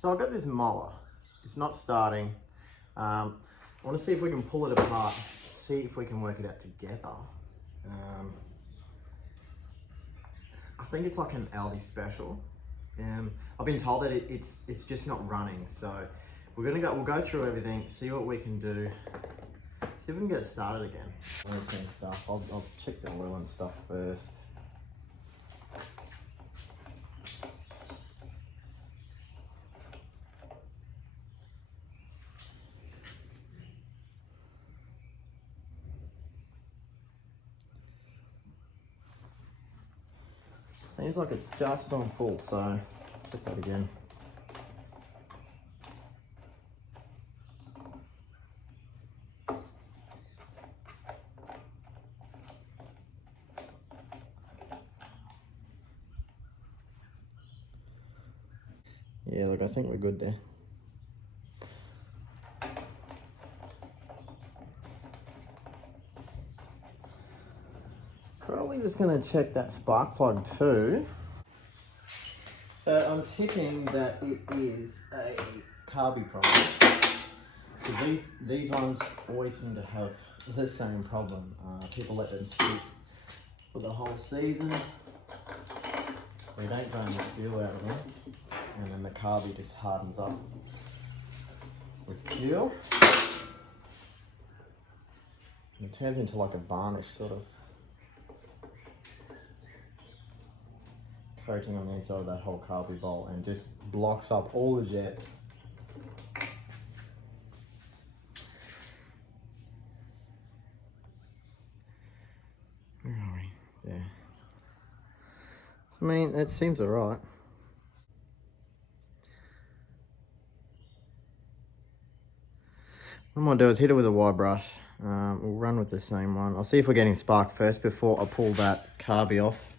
So I've got this mower. It's not starting. I want to see if we can pull it apart, see if we can work it out together. I think it's like an Aldi special. I've been told that it's just not running. So we'll go through everything, see what we can do, see if we can get it started again. Stuff. I'll check the oil and stuff first. Seems like it's just on full, so check that again. Yeah, look, I think we're good there. Probably just gonna check that spark plug too. So I'm tipping that it is a carby problem. Because these ones always seem to have the same problem. People let them sit for the whole season. We don't drain the fuel out of them. And then the carby just hardens up with fuel. And it turns into like a varnish sort of coating on the inside of that whole carby bowl and just blocks up all the jets. Where are we? There. I mean, it seems alright. What I'm gonna do is hit it with a wire brush. We'll run with the same one. I'll see if we're getting spark first before I pull that carby off.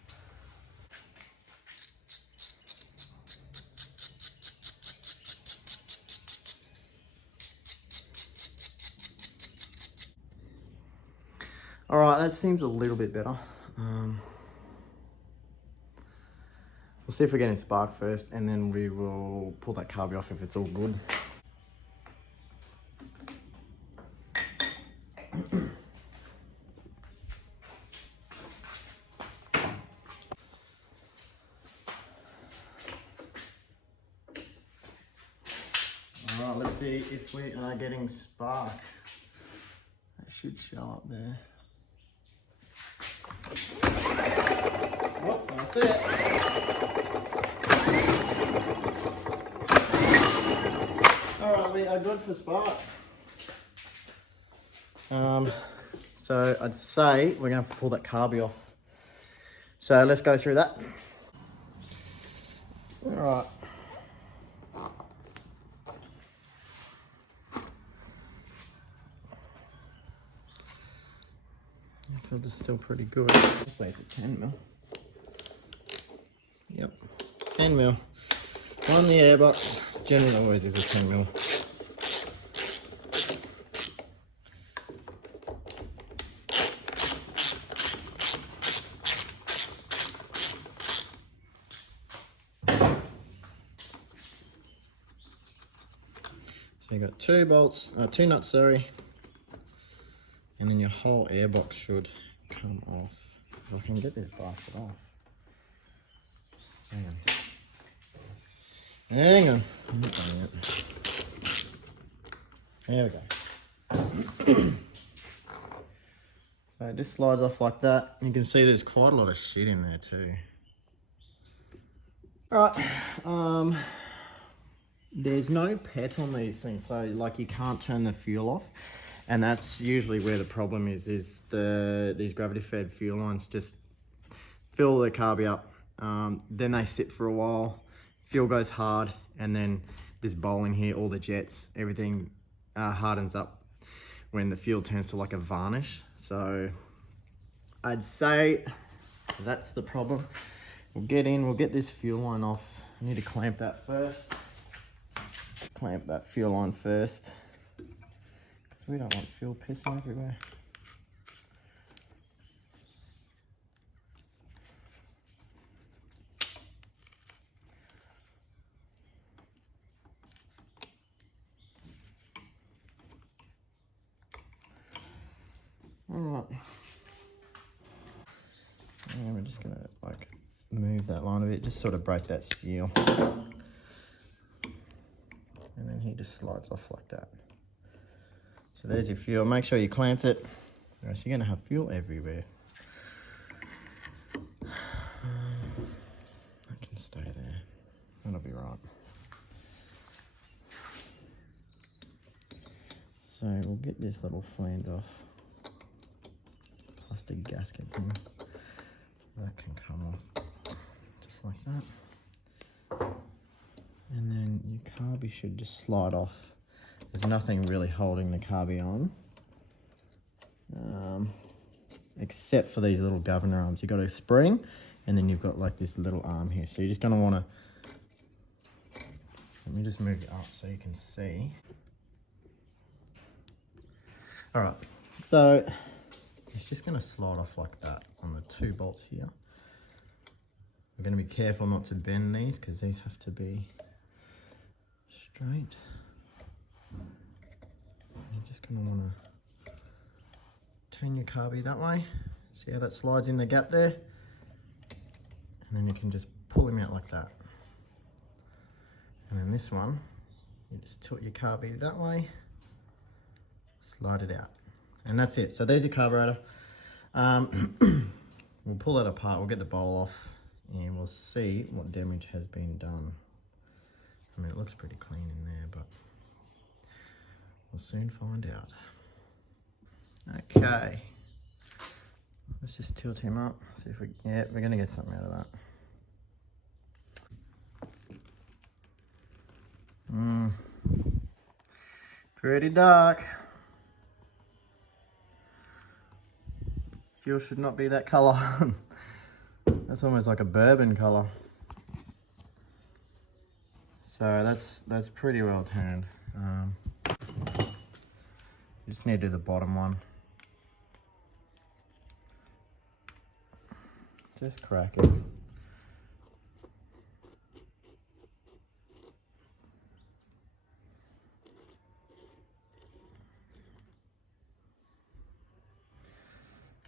All right, that seems a little bit better. We'll see if we're getting spark first, and then we will pull that carby off if it's all good. All right, let's see if we are getting spark. That should show up there. Oh, that's it. Alright, we are good for spark. So I'd say we're going to have to pull that carby off. So let's go through that. Alright. I feel this is still pretty good. Hopefully it's a 10 mil. Yep, 10 mil. On the airbox, generally always is a 10 mil. So you got two nuts, sorry. And then your whole airbox should come off. If I can get this bastard off. Hang on. Hang on. I'm not done yet. There we go. So it just slides off like that. You can see there's quite a lot of shit in there too. Alright. There's no pet on these things, so like you can't turn the fuel off. And that's usually where the problem is these gravity-fed fuel lines just fill the carby up. Then they sit for a while, fuel goes hard, and then this bowl in here, all the jets, everything hardens up when the fuel turns to like a varnish. So I'd say that's the problem. We'll get this fuel line off. I need to clamp that first. Clamp that fuel line first. We don't want fuel pissing everywhere. Alright. And we're just gonna like move that line a bit, just sort of break that seal. And then he just slides off like that. So there's your fuel. Make sure you clamped it, or else you're gonna have fuel everywhere. I can stay there. That'll be right. So we'll get this little flange off. Plastic gasket thing. That can come off just like that. And then your carby should just slide off. There's nothing really holding the carby on. Except for these little governor arms. You've got a spring, and then you've got like this little arm here. So you're just gonna wanna, let me just move it up so you can see. All right, so it's just gonna slide off like that on the 2 bolts here. We're gonna be careful not to bend these because these have to be straight. You're just gonna wanna turn your carby that way. See how that slides in the gap there? And then you can just pull him out like that. And then this one, you just tilt your carby that way, slide it out. And that's it. So there's your carburetor. We'll pull that apart, we'll get the bowl off, and we'll see what damage has been done. I mean, it looks pretty clean in there, but we'll soon find out. Okay. Let's just tilt him up, see if we, yeah, we're gonna get something out of that. Pretty dark. Fuel should not be that color. That's almost like a bourbon color. So that's pretty well turned. You just need to do the bottom one. Just crack it.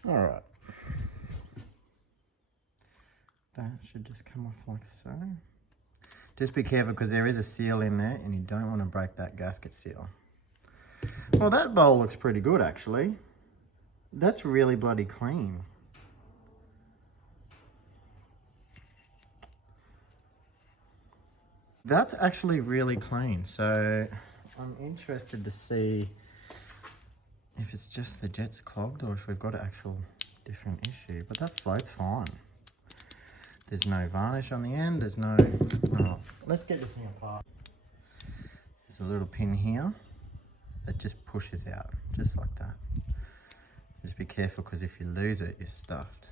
All right. That should just come off like so. Just be careful because there is a seal in there and you don't want to break that gasket seal. Well, that bowl looks pretty good actually. That's really bloody clean. That's actually really clean. So I'm interested to see if it's just the jets clogged or if we've got an actual different issue, but that floats fine. There's no varnish on the end, there's no, oh, let's get this thing apart. There's a little pin here that just pushes out, just like that. Just be careful because if you lose it, you're stuffed.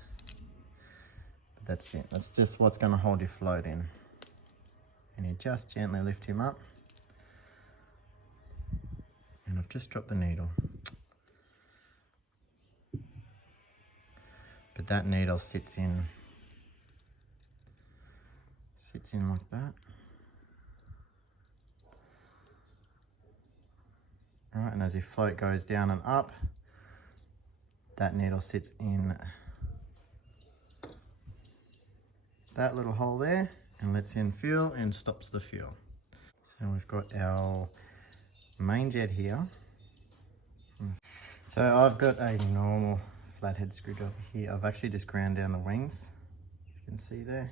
But that's it, that's just what's gonna hold your float in. And you just gently lift him up. And I've just dropped the needle. But that needle sits in like that. All right, and as your float goes down and up, that needle sits in that little hole there and lets in fuel and stops the fuel. So we've got our main jet here. So I've got a normal flathead screwdriver here. I've actually just ground down the wings. You can see there.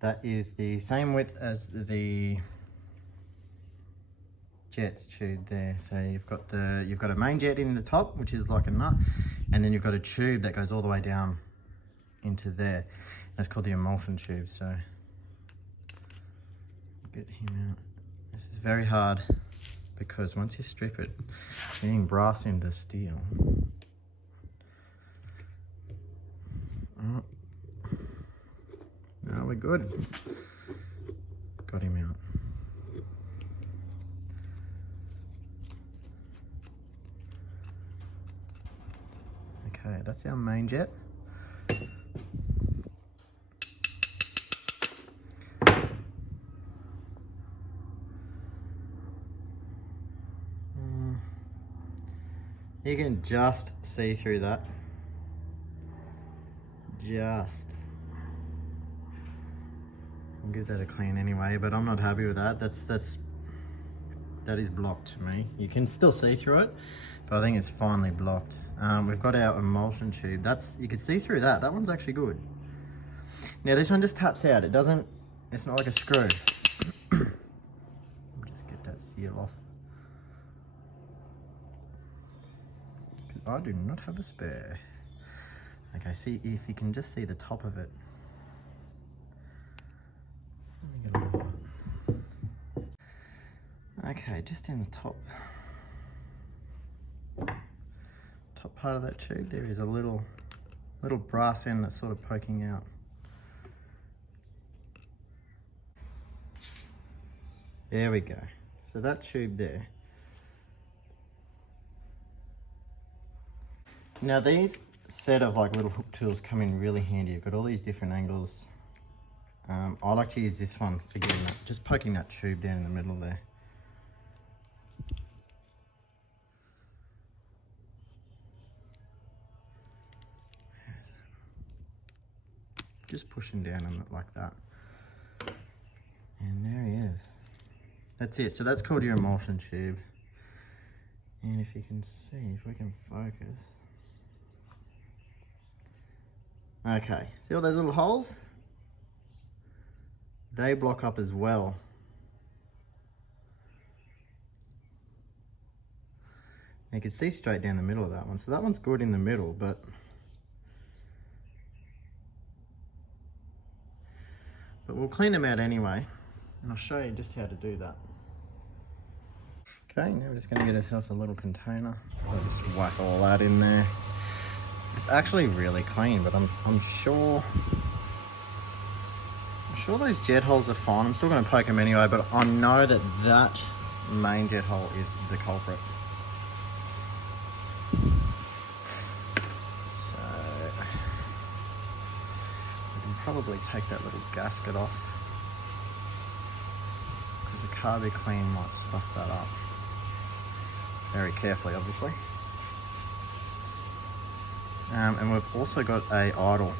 That is the same width as the jet's tube there. So you've got a main jet in the top, which is like a nut, and then you've got a tube that goes all the way down into there. That's called the emulsion tube. So get him out. This is very hard because once you strip it, you're getting brass into steel. Now we're good. Got him out. Okay, that's our main jet. You can just see through that. I'll give that a clean anyway, but I'm not happy with that. That is blocked to me. You can still see through it, but I think it's finally blocked. We've got our emulsion tube. You can see through that. That one's actually good. Now this one just taps out. It's not like a screw. Just get that seal off. I do not have a spare. Okay, see if you can just see the top of it. Let me get on. Okay, just in the top part of that tube, there is a little brass end that's sort of poking out. There we go. So that tube there. Now these set of like little hook tools come in really handy. You've got all these different angles. I like to use this one for getting that, just poking that tube down in the middle there. Just pushing down on it like that. And there he is. That's it. So that's called your emulsion tube. And if you can see, if we can focus. Okay, see all those little holes? They block up as well. You can see straight down the middle of that one. So that one's good in the middle, but we'll clean them out anyway, and I'll show you just how to do that. Okay, now we're just going to get ourselves a little container. I'll just whack all that in there. It's actually really clean, but I'm sure those jet holes are fine. I'm still going to poke them anyway, but I know that main jet hole is the culprit. So we can probably take that little gasket off, because a carby clean might stuff that up. Very carefully, obviously. And we've also got a idle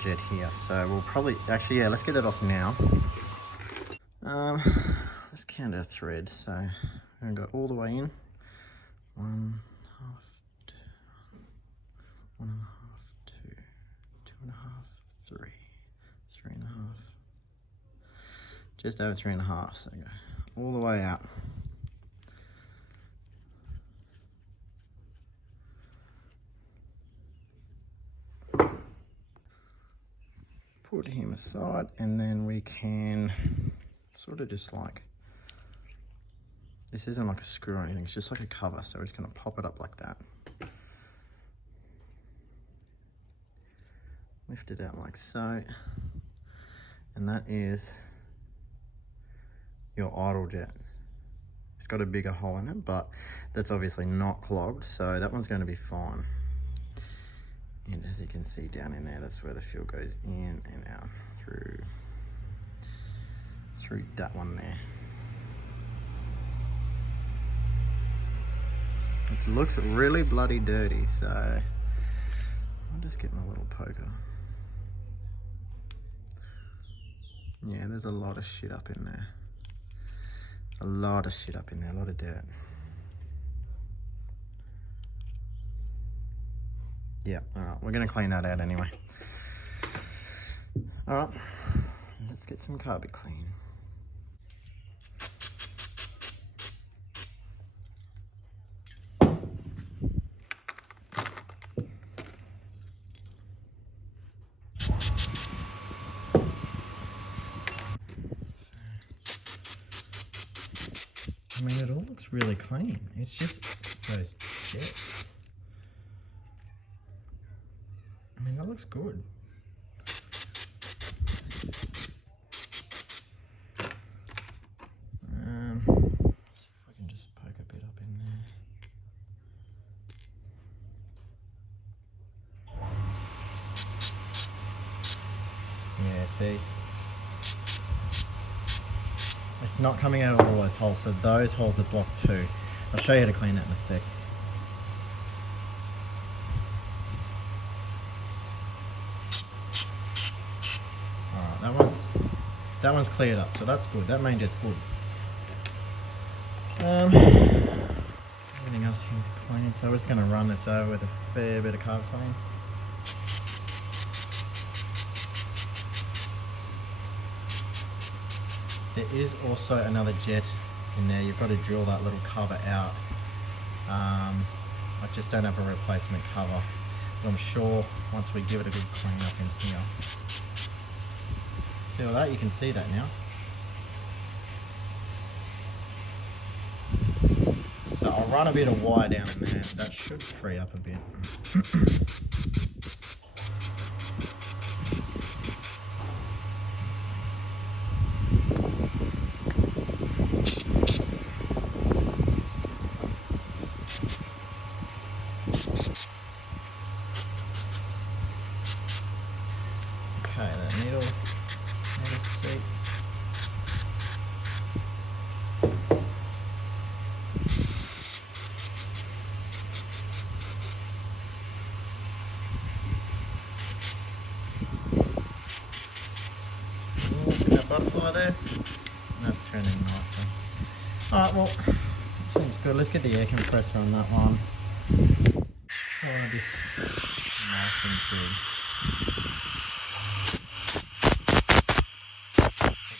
jet here, so we'll probably, actually, yeah, let's get that off now. Let's count our thread. So I'm gonna go all the way in. 1.5, 2, 1.5, 2, 2.5, 3, 3.5, just over 3.5. So go all the way out. Put him aside, and then we can sort of just like, this isn't like a screw or anything, it's just like a cover, so we're just going to pop it up like that. Lift it out like so, and that is your idle jet. It's got a bigger hole in it, but that's obviously not clogged, so that one's going to be fine. And as you can see down in there, that's where the fuel goes in and out through that one there. It looks really bloody dirty, so I'll just get my little poker. Yeah, there's a lot of shit up in there. A lot of shit up in there, a lot of dirt. Yeah, all right, we're gonna clean that out anyway. All right, let's get some carby clean. I mean, it all looks really clean. It's just those jets. I mean, that looks good. See if we can just poke a bit up in there. Yeah, see? It's not coming out of all those holes, so those holes are blocked too. I'll show you how to clean that in a sec. that one's cleared up, so that's good. That main jet's good. Everything else seems clean, so we're just going to run this over with a fair bit of carb clean. There is also another jet in there. You've got to drill that little cover out. I just don't have a replacement cover, but I'm sure once we give it a good clean up in here. See all that? You can see that now. So I'll run a bit of wire down in there. That should free up a bit. Okay, the needle seat. See that butterfly there? That's turning nicely. Alright, well, seems good. Let's get the air compressor on that one. I want to be nice and good. So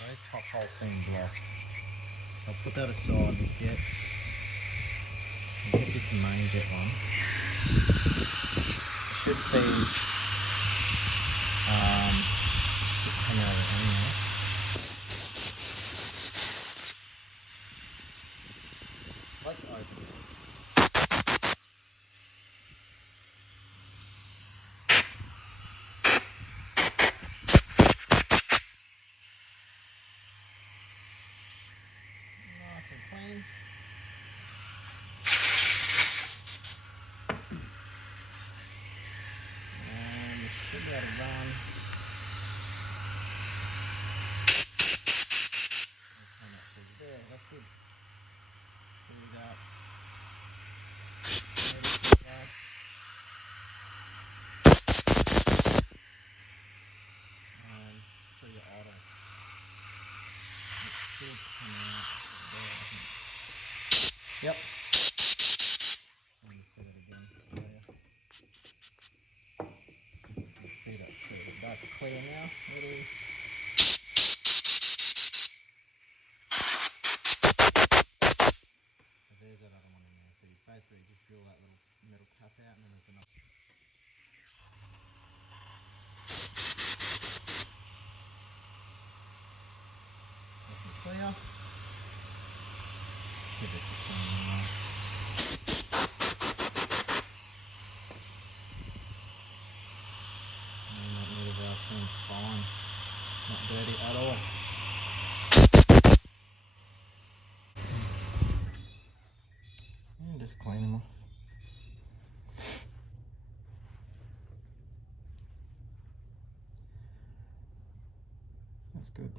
those top holes seem blocked. I'll put that aside and get this main jet one. I should see it come out of it anyway. Let's open it. Nice and clean. And we should be able to run. There, that's good. Here we go. So your idle. It should come out there, I think. Yep. Let me see that again. You can see that too. That's clear now. Ready? There's that other one in there. So you basically just drill that little metal cap out and then there's another. Clear. Give this a clean now. And that meter valve seems fine. Not dirty at all. And just clean them off. That's good.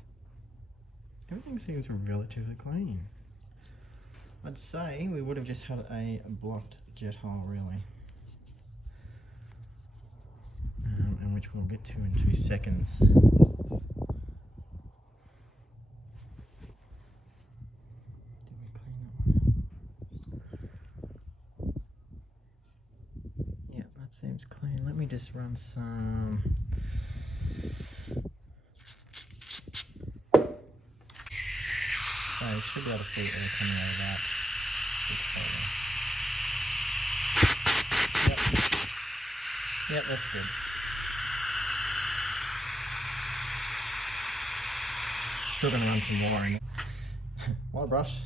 Everything seems relatively clean. I'd say we would have just had a blocked jet hole really. And which we'll get to in 2 seconds. Did we clean that one out? Yeah, that seems clean. Let me just run some. So you should be able to see air coming out of that. Yep, that's good. Still going to run some wire in it. Wire brush.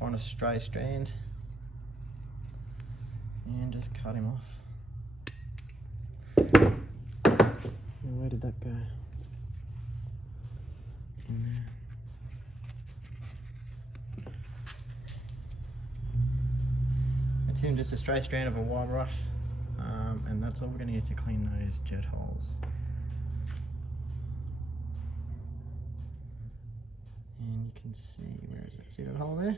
Find a stray strand. And just cut him off. And where did that go? In there. It's in just a straight strand of a wire brush. And that's all we're going to use to clean those jet holes. And you can see, where is it? See that hole there?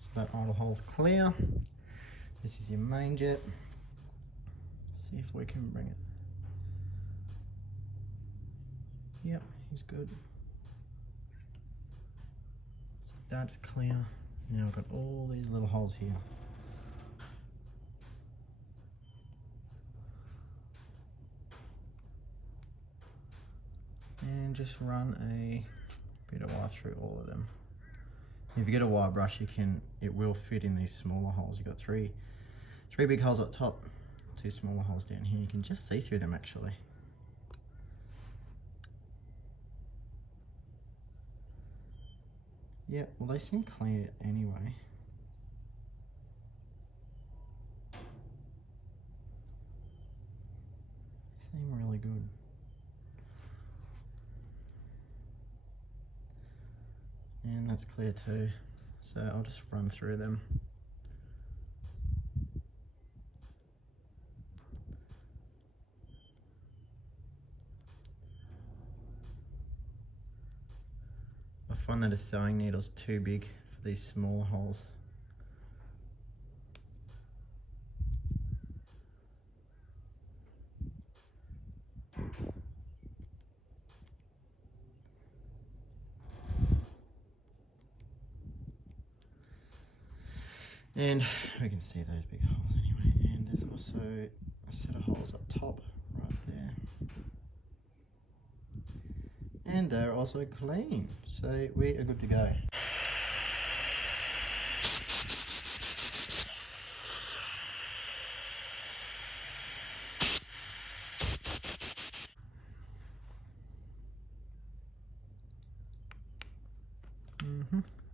So that idle hole's clear. This is your main jet. See if we can bring it Yep, he's good. So that's clear. Now I've got all these little holes here. And just run a bit of wire through all of them. If you get a wire brush, it will fit in these smaller holes. You've got three big holes up top, 2 smaller holes down here. You can just see through them actually. Yeah, well they seem clear anyway. They seem really good. And that's clear too. So I'll just run through them. I find that a sewing needle's too big for these smaller holes. And we can see those big holes anyway. And there's also a set of holes up top right there. And they're also clean, so we are good to go.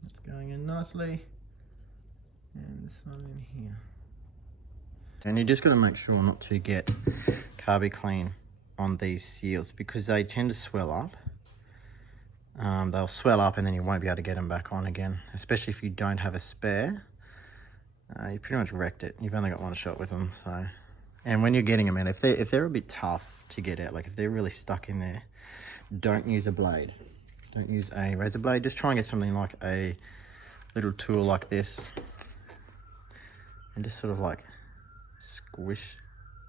It's going in nicely. And this one in here. And you just got to make sure not to get carby clean on these seals because they tend to swell up. They'll swell up and then you won't be able to get them back on again, especially if you don't have a spare. You pretty much wrecked it. You've only got one shot with them. So, and when you're getting them in, if they're a bit tough to get out, like if they're really stuck in there, don't use a blade. Don't use a razor blade. Just try and get something like a little tool like this and just sort of like squish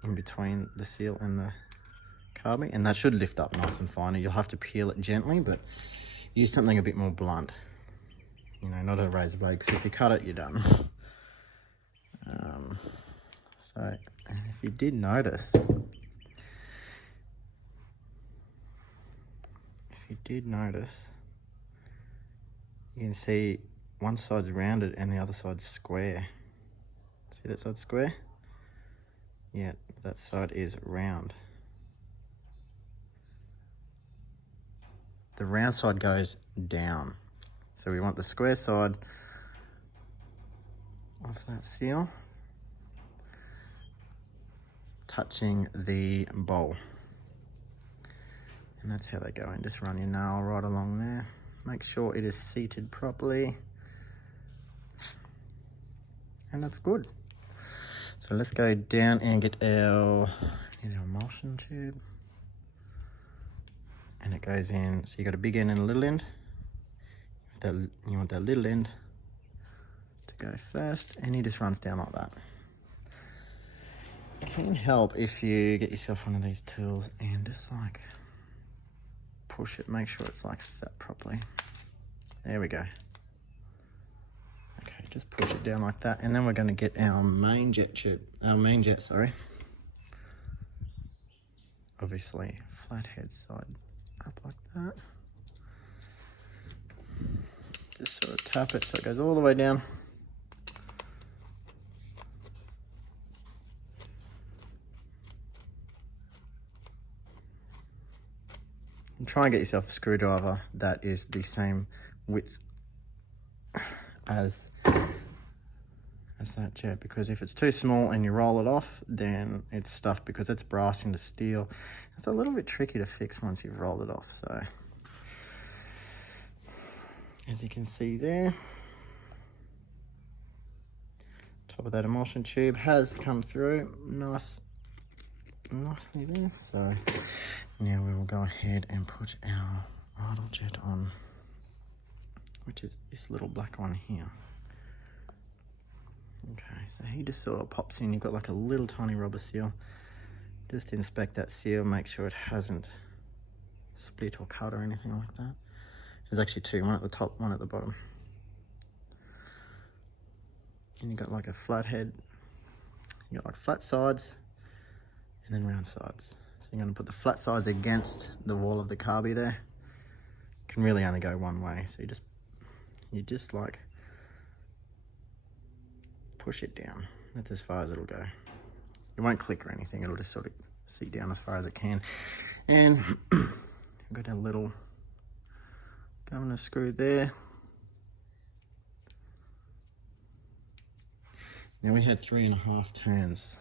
in between the seal and the carby, and that should lift up nice and fine. You'll have to peel it gently, but use something a bit more blunt, you know, not a razor blade, because if you cut it, you're done. So, and if you did notice, you can see one side's rounded and the other side's square. See that side square? Yeah, that side is round. The round side goes down. So we want the square side of that seal touching the bowl. And that's how they go in. Just run your nail right along there. Make sure it is seated properly. And that's good. So let's go down and get our emulsion tube. And it goes in, so you got a big end and a little end. You want that little end to go first, and he just runs down like that. It can help if you get yourself one of these tools and just like push it, make sure it's like set properly. There we go. Okay, just push it down like that, and then we're going to get our main jet, sorry. Obviously, flathead side up like that. Just sort of tap it so it goes all the way down. And try and get yourself a screwdriver that is the same width as that jet, because if it's too small and you roll it off, then it's stuffed because it's brass into steel. It's a little bit tricky to fix once you've rolled it off. So as you can see there, top of that emulsion tube has come through nicely there. So now we will go ahead and put our idle jet on, which is this little black one here. Okay, so he just sort of pops in. You've got like a little tiny rubber seal. Just inspect that seal, make sure it hasn't split or cut or anything like that. There's actually two, one at the top, one at the bottom. And you've got like a flat head, you got like flat sides and then round sides. So you're going to put the flat sides against the wall of the carby there. Can really only go one way, so you just like push it down. That's as far as it'll go. It won't click or anything, it'll just sort of seat down as far as it can. And I've got a little governor screw there. Now we had 3.5 turns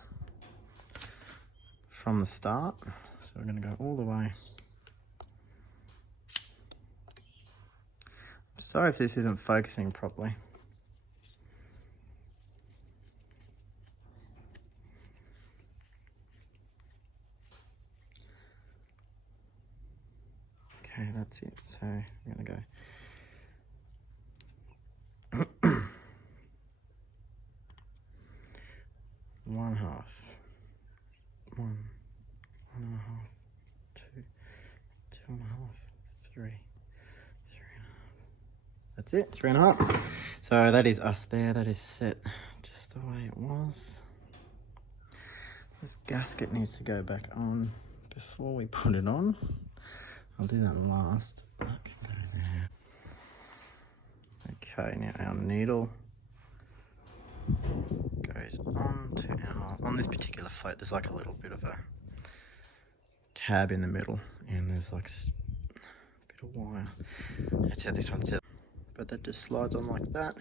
from the start, so we're going to go all the way. Sorry if this isn't focusing properly. Okay, that's it. So I'm going to go 1/2, 1, 1.5, 2, 2.5, 3, 3.5. That's it, 3.5. So that is us there. That is set just the way it was. This gasket needs to go back on before we put it on. I'll do that last. That can go there. Okay, now our needle goes on this particular float. There's like a little bit of a tab in the middle, and there's like a bit of wire. That's how this one's set. But that just slides on like that.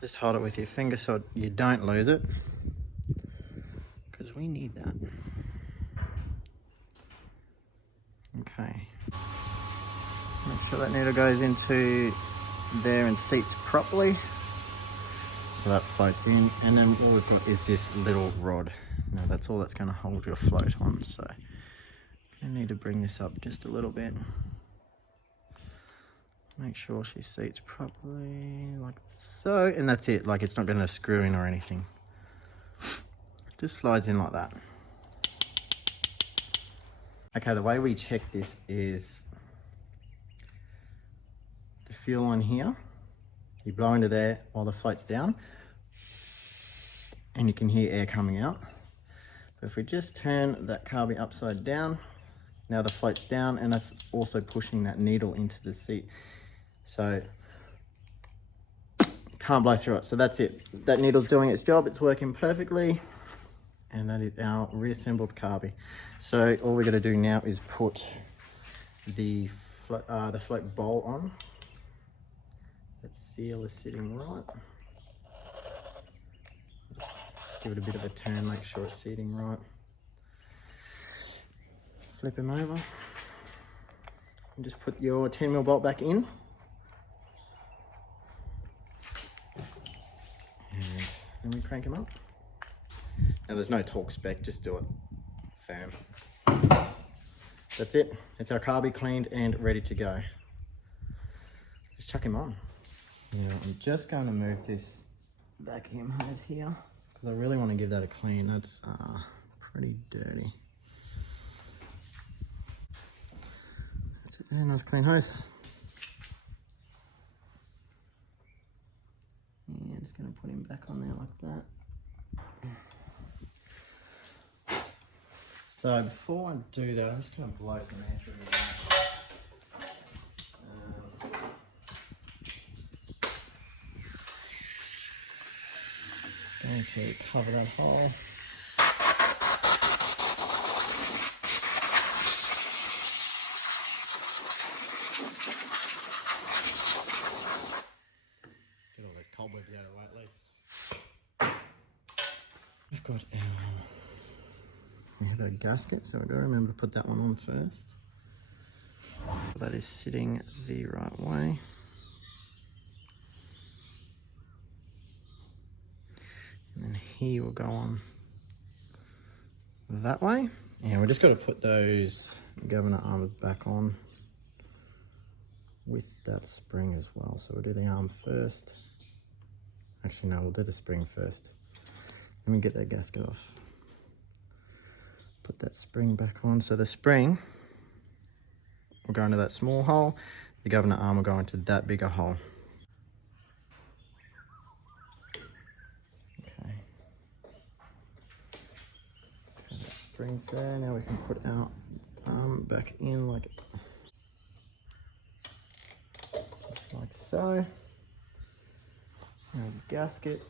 Just hold it with your finger so you don't lose it, because we need that. Okay. Make sure that needle goes into there and seats properly. So that floats in, and then all we've got is this little rod. Now that's all that's going to hold your float on, so I need to bring this up just a little bit. Make sure she seats properly, like so, and that's it. Like, it's not going to screw in or anything. Just slides in like that. Okay, the way we check this is the fuel line here. You blow into there while the float's down, and you can hear air coming out. But if we just turn that carby upside down, now the float's down, and that's also pushing that needle into the seat. So can't blow through it. So that's it. That needle's doing its job. It's working perfectly. And that is our reassembled carby. So all we're going to do now is put the float bowl on. That seal is sitting right. Just give it a bit of a turn, make sure it's sitting right. Flip him over. And just put your 10mm bolt back in. And then we crank him up. Now there's no torque spec, just do it firm. That's it. It's our carby cleaned and ready to go. Just chuck him on. Now I'm just going to move this vacuum hose here because I really want to give that a clean. That's pretty dirty. That's it there, nice clean hose. Yeah, just going to put him back on there like that. So before I do that, I'm just going to blow some air through there. Going to cover that hole. Get all those cobwebs out of the way at least. We've got we have our gasket, so we've got to remember to put that one on first. So that is sitting the right way. And then he will go on that way. And we're just got to put those governor arms back on with that spring as well. So we'll do the arm first. Actually, no, we'll do the spring first. Let me get that gasket off. Put that spring back on. So the spring will go into that small hole. The governor arm will go into that bigger hole. Okay. So that spring's there. Now we can put our arm back in like so. Now the gasket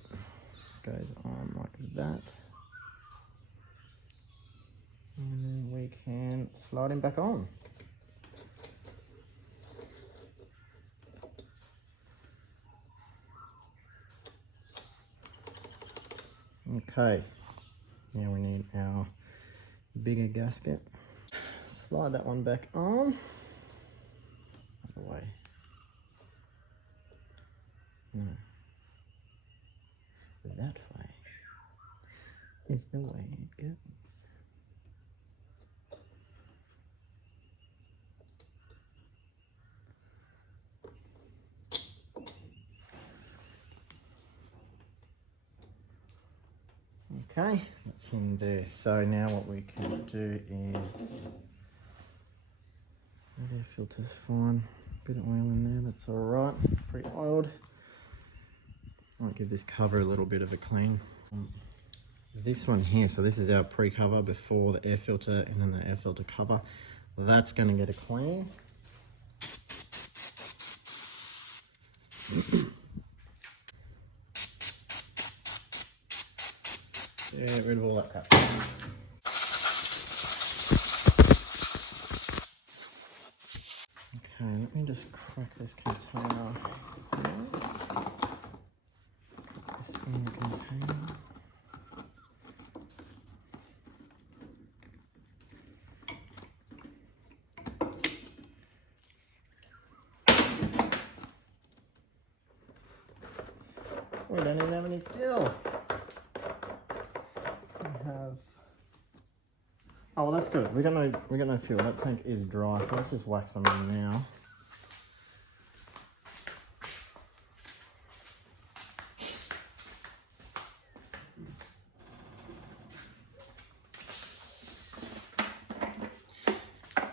goes on like that. And then we can slide him back on. Okay, now we need our bigger gasket. Slide that one back on. Other way. No. That way is the way it goes. Okay, that's him there. So now what we can do is, the air filter's fine. Bit of oil in there, that's all right. Pretty oiled. Might give this cover a little bit of a clean. This one here, so this is our pre-cover before the air filter and then the air filter cover. That's going to get a clean. Get rid of all that crap. Okay, let me just crack this container. This in the container. We don't even have any fuel. Oh, well, that's good. We got no fuel. That tank is dry, so let's just whack some in now.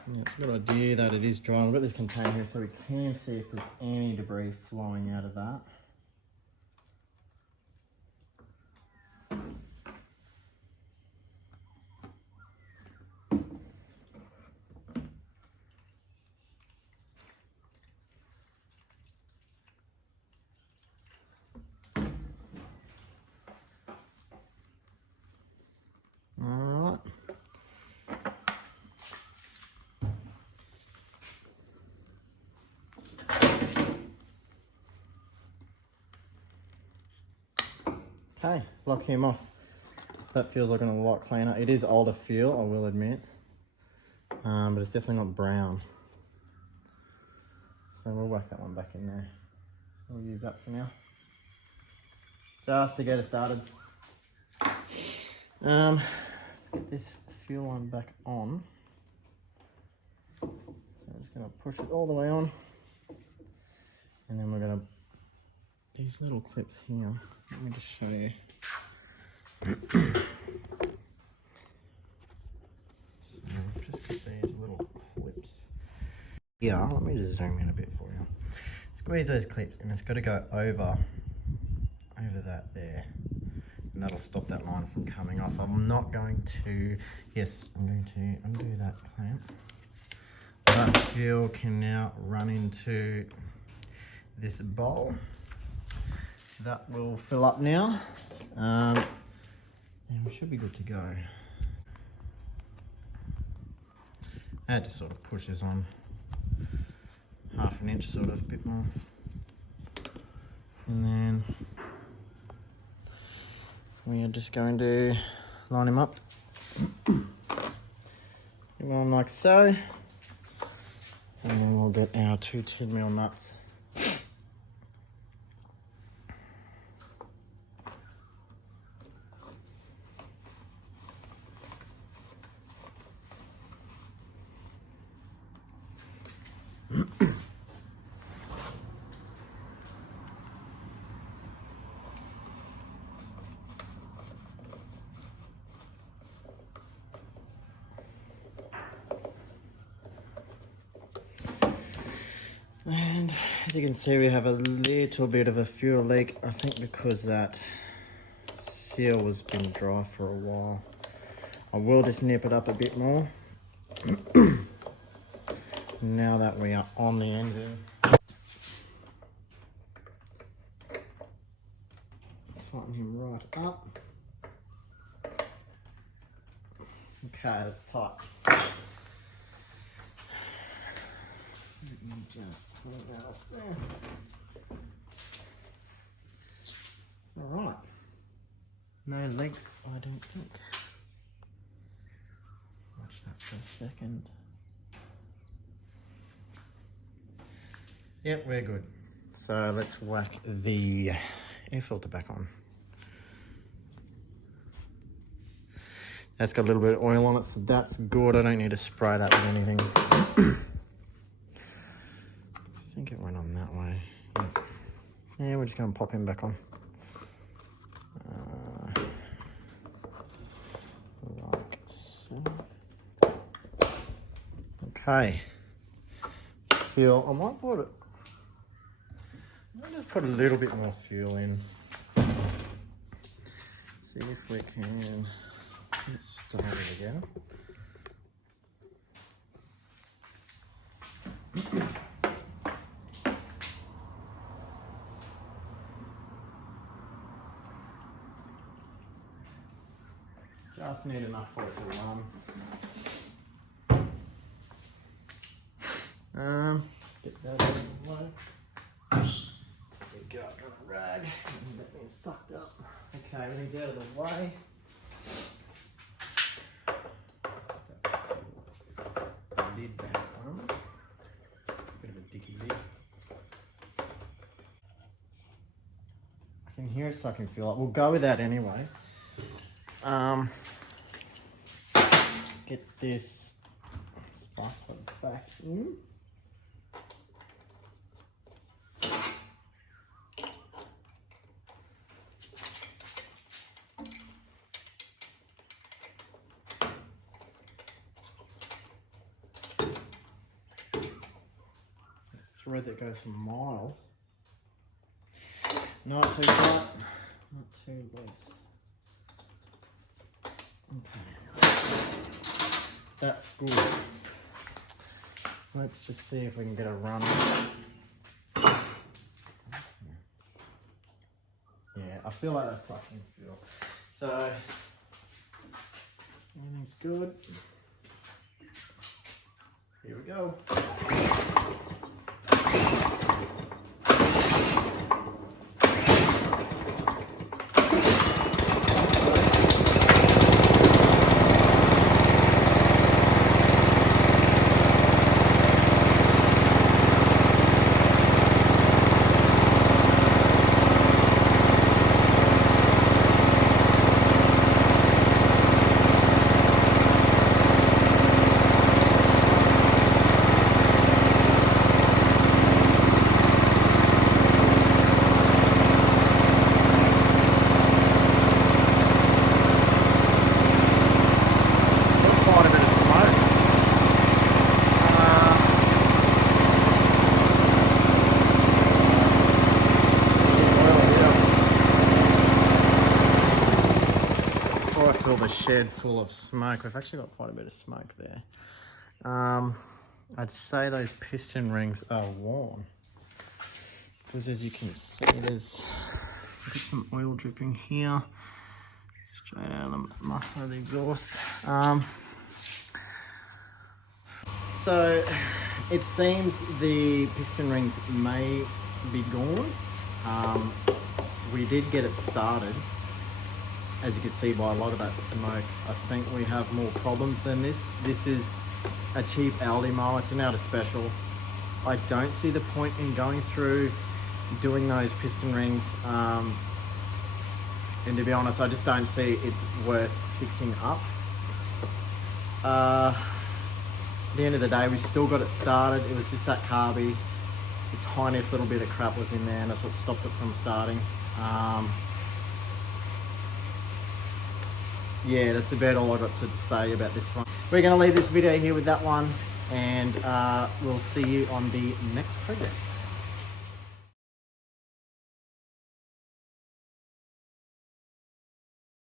Yeah, it's a good idea that it is dry. We've got this container here so we can see if there's any debris flowing out of that. Alright. Okay, lock him off. That feels like a lot cleaner. It is older fuel, I will admit, but it's definitely not brown. So we'll whack that one back in there. We'll use that for now, just to get it started. Let's get this fuel line back on. So I'm just going to push it all the way on, and then we're going to, these little clips here, let me just show you. So just get these little clips. Yeah, let me just zoom in a bit for you. Squeeze those clips, and it's got to go over that there. And that'll stop that line from coming off. I'm not going to, yes, I'm going to undo that clamp. That fuel can now run into this bowl. That will fill up now. And we should be good to go. I had to sort of push this on half an inch, sort of, a bit more. And then we are just going to line him up. Get one like so. And then we'll get our 2 10mm nuts. And as you can see, we have a little bit of a fuel leak. I think because that seal has been dry for a while. I will just nip it up a bit more. Now that we are on the engine. Tighten him right up. Okay, that's tight. Let me just pull that off there. Alright. No leaks, I don't think. Watch that for a second. Yep, we're good. So let's whack the air filter back on. That's got a little bit of oil on it, so that's good. I don't need to spray that with anything. I think it went on that way. Yep. Yeah, we're just going to pop him back on. Like so. Okay. Fuel. I might put it. I'll just put a little bit more fuel in. See if we can get started again. Just need enough for it to run. Get that out of the way. There we go, got a rag. That being sucked up. Okay, everything's out of the way. Lid back on. Bit of a dicky lid. I can hear it sucking fuel up. We'll go with that anyway. Get this spark plug back in. Thread that goes for miles. Not too tight, not too loose. Okay, that's good. Let's just see if we can get a run. Yeah, I feel like that's sucking fuel. So everything's good. Here we go. The shed full of smoke. We've actually got quite a bit of smoke there. I'd say those piston rings are worn because as you can see there's some oil dripping here straight out of the muffler of the exhaust. So it seems the piston rings may be gone. We did get it started. As you can see by a lot of that smoke, I think we have more problems than this. This is a cheap Aldi mower, it's an Aldi special. I don't see the point in going through doing those piston rings. And to be honest, I just don't see it's worth fixing up. At the end of the day, we still got it started. It was just that carby, the tiniest little bit of crap was in there and that's what stopped it from starting. Yeah, that's about all I got to say about this one. We're going to leave this video here with that one. and we'll see you on the next project.